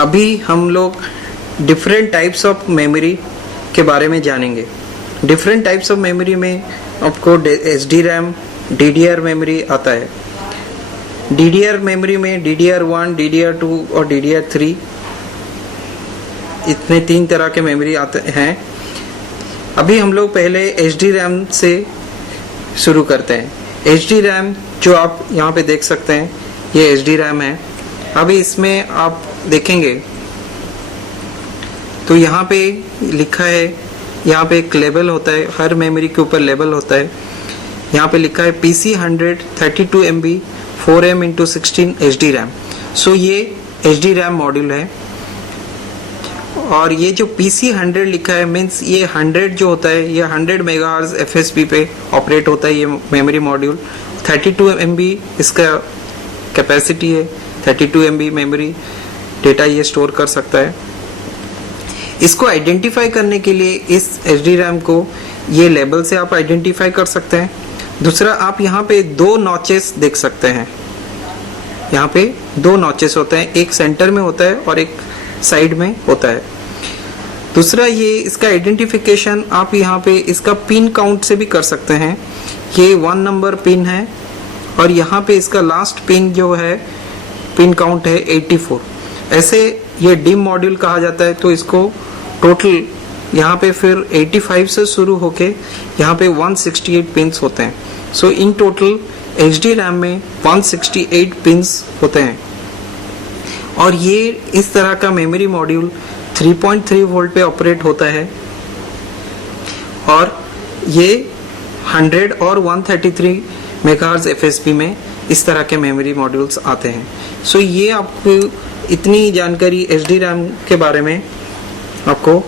अभी हम लोग डिफरेंट टाइप्स ऑफ मेमोरी के बारे में जानेंगे। डिफरेंट टाइप्स ऑफ मेमोरी में आपको SDRAM, DDR मेमोरी आता है। DDR मेमोरी में DDR1, DDR2 और DDR3 इतने 3 तरह के मेमोरी आते हैं। अभी हम लोग पहले SDRAM से शुरू करते हैं। SDRAM जो आप यहाँ पे देख सकते हैं, ये SDRAM है। अभी इसमें आप देखेंगे तो यहाँ पे लिखा है, यहाँ पे एक लेबल होता है, हर मेमोरी के ऊपर लेबल होता है। यहाँ पे लिखा है PC100 32 MB 4M×16 SDRAM। सो ये SDRAM मॉड्यूल है। और ये जो PC100 लिखा है मीन्स ये 100 जो होता है ये 100 मेगाहर्ट्ज FSP पे ऑपरेट होता है ये मेमोरी मॉड्यूल। 32 MB इसका कैपेसिटी है, 32 MB मेमोरी डेटा ये स्टोर कर सकता है। इसको आइडेंटिफाई करने के लिए इस SDRAM को ये लेबल से आप आइडेंटिफाई कर सकते हैं। दूसरा, आप यहाँ पे 2 नॉचेस देख सकते हैं। यहाँ पे 2 नॉचेस होते हैं, एक सेंटर में होता है और एक साइड में होता है। दूसरा, ये इसका आइडेंटिफिकेशन आप यहाँ पे इसका पिन काउंट से भी कर सकते हैं। ये 1 नंबर पिन है और यहाँ पे इसका लास्ट पिन जो है पिन काउंट है 84। ऐसे ये डिम मॉड्यूल कहा जाता है। तो इसको टोटल यहाँ पे फिर 85 से शुरू होके यहाँ पे 168 पिन्स होते हैं। सो इन टोटल SDRAM में 168 पिन्स होते हैं। और ये इस तरह का मेमोरी मॉड्यूल 3.3 वोल्ट पे ऑपरेट होता है और ये 100 और 133 मेगाहर्ट्ज FSP में इस तरह के मेमोरी मॉड्यूल्स आते हैं। सो ये आपको इतनी जानकारी SDRAM के बारे में आपको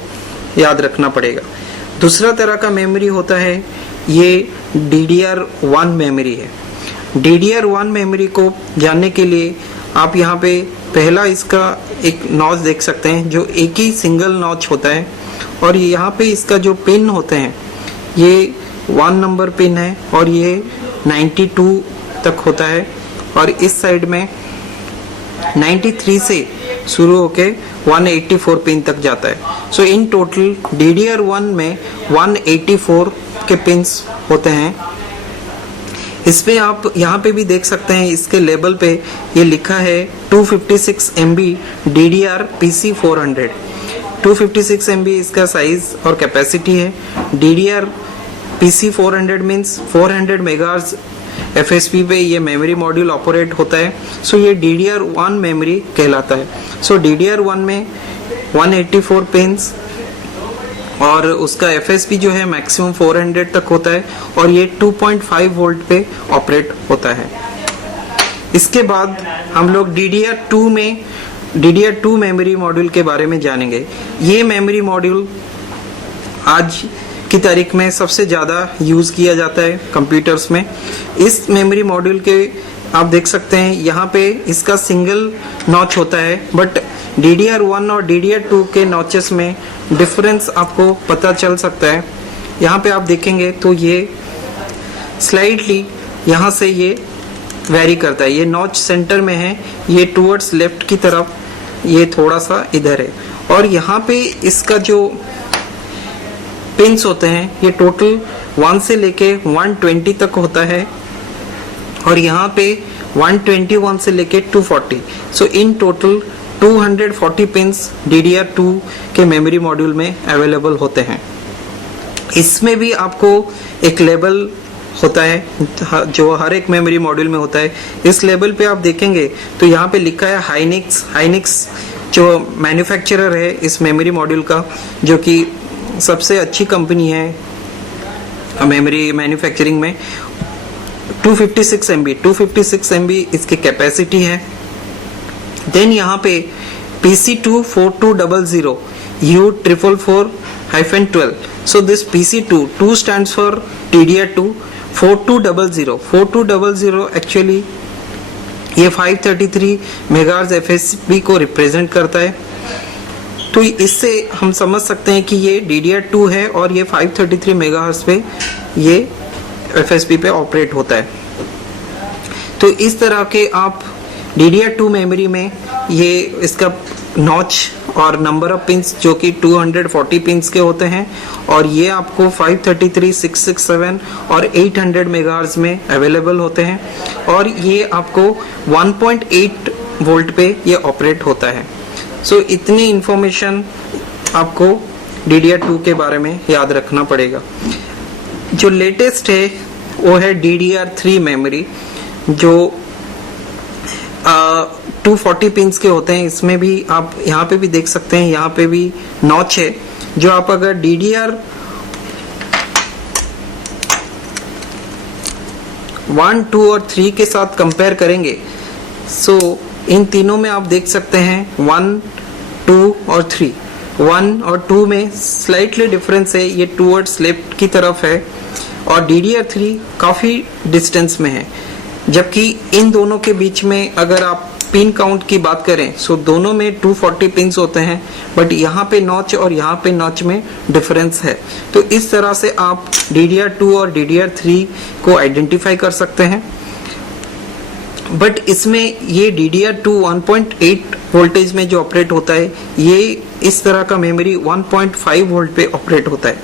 याद रखना पड़ेगा। दूसरा तरह का मेमोरी होता है ये DDR1 मेमोरी है। DDR1 मेमोरी को जानने के लिए आप यहाँ पे पहला इसका एक नॉच देख सकते हैं जो एक ही सिंगल नॉच होता है। और यहाँ पे इसका जो पिन होते हैं ये 1 नंबर पिन है और ये 92 तक होता है और इस साइड में 93 से शुरू होके 184 पिन तक जाता है। सो इन टोटल DDR1 में 184 के पिन्स होते हैं। इसमें आप यहाँ पे भी देख सकते हैं, इसके लेबल पे ये लिखा है 256 MB DDR PC400। 256 MB इसका साइज और कैपेसिटी है। DDR PC400 means 400 megahertz FSP पे ये मेमोरी मॉड्यूल ऑपरेट होता है। सो ये DDR1 मेमोरी कहलाता है। सो DDR1 में 184 पिन्स और उसका FSP जो है मैक्सिमम 400 तक होता है और ये 2.5 वोल्ट पे ऑपरेट होता है। इसके बाद हम लोग DDR2 मेमोरी मॉड्यूल के बारे में जानेंगे। ये मेमोरी मॉड्यूल आज की तारीख में सबसे ज़्यादा यूज़ किया जाता है कंप्यूटर्स में। इस मेमोरी मॉड्यूल के आप देख सकते हैं यहाँ पे इसका सिंगल नॉच होता है, बट DDR1 और DDR2 के नॉचेस में डिफरेंस आपको पता चल सकता है। यहाँ पे आप देखेंगे तो ये स्लाइडली यहाँ से ये वेरी करता है। ये नॉच सेंटर में है, ये टुवर्ड्स लेफ्ट की तरफ, ये थोड़ा सा इधर है। और यहाँ पे इसका जो पिन्स होते हैं ये टोटल 1 से लेके 120 तक होता है और यहाँ पे 121 से लेके 240। सो इन टोटल 240 पिन्स DDR2 के मेमोरी मॉड्यूल में अवेलेबल होते हैं। इसमें भी आपको एक लेबल होता है जो हर एक मेमोरी मॉड्यूल में होता है। इस लेबल पे आप देखेंगे तो यहाँ पे लिखा है हाइनिक्स जो मैन्युफैक्चरर है इस मेमोरी मॉड्यूल का, जो कि सबसे अच्छी कंपनी है मेमोरी मैन्युफैक्चरिंग में। 256 MB इसकी कैपेसिटी है। देन यहाँ पे PC24200 U444-12। So this PC2 stands for DDR2। 4200 actually ये 533 मेगाहर्ट्ज FSP को रिप्रेजेंट करता है। तो इससे हम समझ सकते हैं कि ये DDR2 है और ये 533 मेगाहर्ट्ज पे ये FSP पे ऑपरेट होता है। तो इस तरह के आप DDR2 मेमोरी में ये इसका नॉच और नंबर ऑफ पिंस जो कि 240 पिंस के होते हैं, और ये आपको 533, 667 और 800 मेगाहर्ट्ज में अवेलेबल होते हैं, और ये आपको 1.8 वोल्ट पे ये ऑपरेट होता है। सो इतनी इंफॉर्मेशन आपको DDR2 के बारे में याद रखना पड़ेगा। जो लेटेस्ट है वो है DDR3 मेमोरी, जो 240 पिंस के होते हैं। इसमें भी आप यहाँ पे भी देख सकते हैं, यहाँ पे भी नॉच है। जो आप अगर DDR1, 2 और 3 के साथ कंपेयर करेंगे, सो इन तीनों में आप देख सकते हैं 1, 2 और 3। 1 और 2 में स्लाइटली डिफरेंस है, ये टूवर्ड्स लेफ्ट की तरफ है, और DDR3 काफी डिस्टेंस में है। जबकि इन दोनों के बीच में अगर आप पिन काउंट की बात करें, सो दोनों में 240 पिन्स होते हैं, बट यहाँ पे नॉच और यहाँ पे नॉच में डिफरेंस है। तो इस तरह से आप DDR2 और DDR3 को आइडेंटिफाई कर सकते हैं। बट इसमें ये DDR2 1.8 वोल्टेज में जो ऑपरेट होता है, ये इस तरह का मेमोरी 1.5 वोल्ट पे ऑपरेट होता है।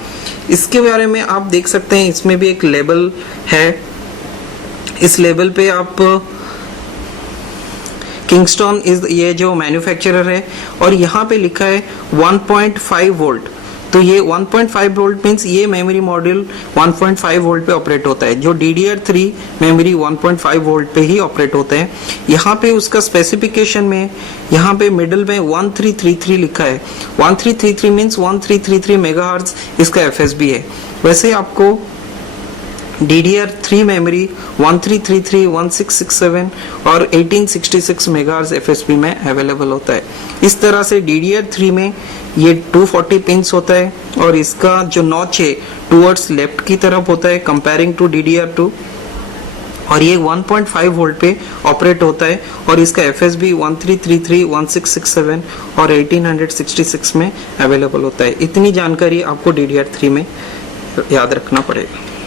इसके बारे में आप देख सकते हैं, इसमें भी एक लेबल है। इस लेबल पे आप किंगस्टन ये जो मैन्युफैक्चरर है, और यहाँ पे लिखा है 1.5 वोल्ट। तो ये 1.5 वोल्ट मीन्स ये मेमोरी मॉड्यूल 1.5 वोल्ट पे ऑपरेट होता है। जो DDR3 मेमोरी 1.5 वोल्ट पे ही ऑपरेट होते हैं। यहाँ पे उसका स्पेसिफिकेशन में यहाँ पे मिडिल में 1333 लिखा है। 1333 मीन्स 1333 मेगाहर्ट्ज इसका FSB है। वैसे आपको DDR3 मेमोरी 1333, 1667 और 1866 मेगाहर्ट्ज FSB में अवेलेबल होता है। इस तरह से DDR3 में ये 240 पिंस होता है, और इसका जो नॉच है टूवर्ड्स लेफ्ट की तरफ होता है कंपेयरिंग टू DDR2, और ये 1.5 वोल्ट पे ऑपरेट होता है, और इसका FSB 1333, 1667 और 1866 में अवेलेबल होता है। इतनी जानकारी आपको DDR3 में याद रखना पड़ेगा।